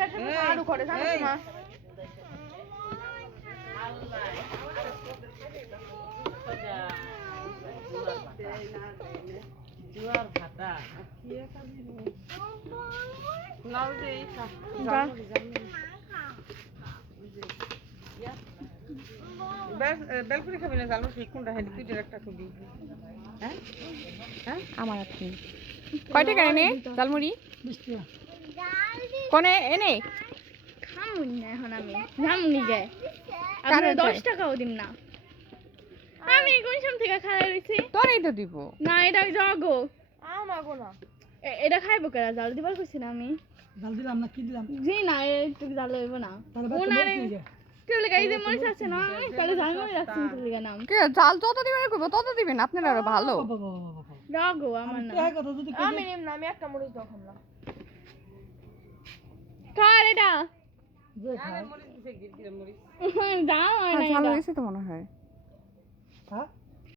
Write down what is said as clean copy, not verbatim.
পেটে আলু করে জানো মা জোয়ার ভাতা কি খাবি নাও দে খা বেলপুরি খাবি না জানো ঠিক কোনটা হেডি তুই একটা খুবই হ্যাঁ হ্যাঁ আমার আপনি কয় টাকা এনে জালমুড়ি 20 টাকা কোনে এনে খামুন না এখন আমি জামুনি যায় কারে আপনার 10 চাই? টাকাও দিম না আমি কোন সময় থেকে খাই রইছি তোরই তো দিব না এটা জগো আমাগো না এটা খাইবো কেন জাল দিবার কইছি না আমি জাল দিলাম না কি দিলাম জি না একটু জাল হইব না তাহলে বাদ ওনারে দিয়ে যা কেউ লেগে এই যে মরিচ আছে না তাহলে জাল মরিচ রাখছেন তো লেগে নাম কে জাল যত দিবেন কইব তত দিবেন আপনারা আরো ভালো জগো আমার না টাকা কথা যদি আমি নিম না আমি একটা মরিচ দাও খাম না কার এটা যে খায় জাল হয় না ঝাল এটা। হয়েছে তো মনে হয় হ্যাঁ